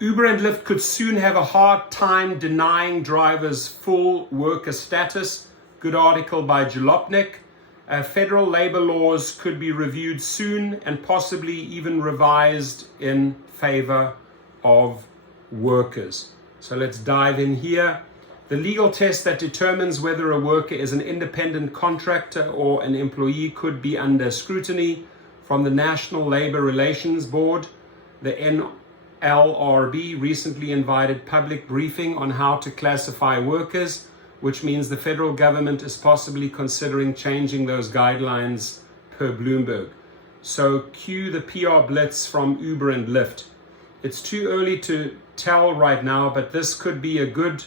Uber and Lyft could soon have a hard time denying drivers full worker status. Good article by Jalopnik. Federal labor laws could be reviewed soon and possibly even revised in favor of workers. So let's dive in here. The legal test that determines whether a worker is an independent contractor or an employee could be under scrutiny from the National Labor Relations Board. The NLRB recently invited public briefing on how to classify workers, which means the federal government is possibly considering changing those guidelines per Bloomberg. So cue the PR blitz from Uber and Lyft. It's too early to tell right now, but this could be good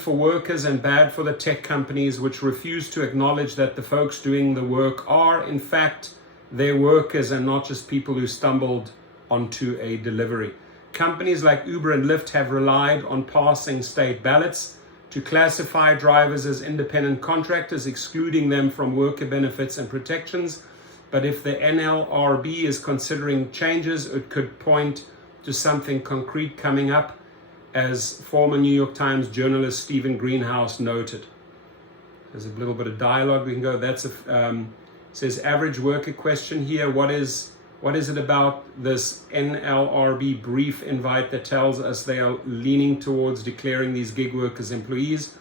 for workers and bad for the tech companies, which refuse to acknowledge that the folks doing the work are, in fact, their workers and not just people who stumbled onto a delivery. Companies like Uber and Lyft have relied on passing state ballots to classify drivers as independent contractors, excluding them from worker benefits and protections. But if the NLRB is considering changes, it could point to something concrete coming up, as former New York Times journalist Stephen Greenhouse noted. There's a little bit of dialogue we can go. Says average worker question here. What is it about this NLRB brief invite that tells us they are leaning towards declaring these gig workers employees?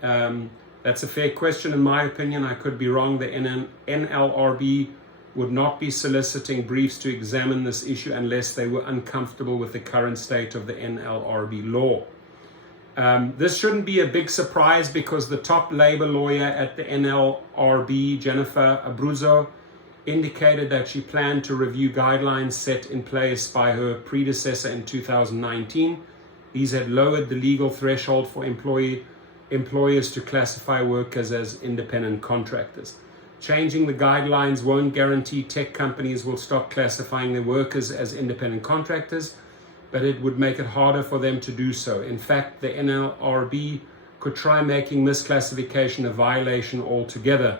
That's a fair question in my opinion. I could be wrong. The NLRB would not be soliciting briefs to examine this issue unless they were uncomfortable with the current state of the NLRB law. This shouldn't be a big surprise because the top labor lawyer at the NLRB, Jennifer Abruzzo, indicated that she planned to review guidelines set in place by her predecessor in 2019. These had lowered the legal threshold for employers to classify workers as independent contractors. Changing the guidelines won't guarantee tech companies will stop classifying their workers as independent contractors, but it would make it harder for them to do so. In fact, the NLRB could try making misclassification a violation altogether.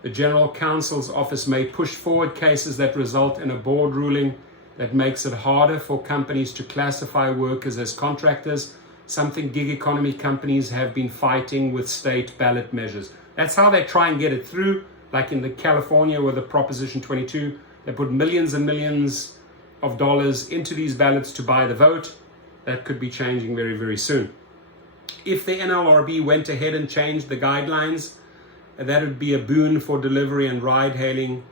The General Counsel's office may push forward cases that result in a board ruling that makes it harder for companies to classify workers as contractors, something gig economy companies have been fighting with state ballot measures. That's how they try and get it through. Like in the California with the Proposition 22, they put millions and millions of dollars into these ballots to buy the vote. That could be changing very, very soon. If the NLRB went ahead and changed the guidelines, that would be a boon for delivery and ride-hailing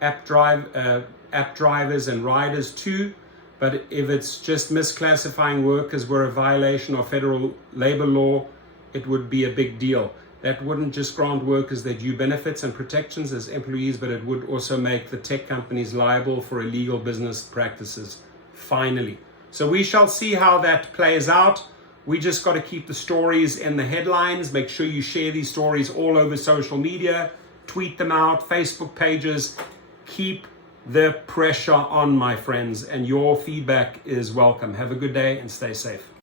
app drivers and riders too. But if it's just misclassifying workers were a violation of federal labor law, it would be a big deal. That wouldn't just grant workers their due benefits and protections as employees, but it would also make the tech companies liable for illegal business practices, finally. So we shall see how that plays out. We just got to keep the stories in the headlines. Make sure you share these stories all over social media, tweet them out, Facebook pages. Keep the pressure on, my friends, and your feedback is welcome. Have a good day and stay safe.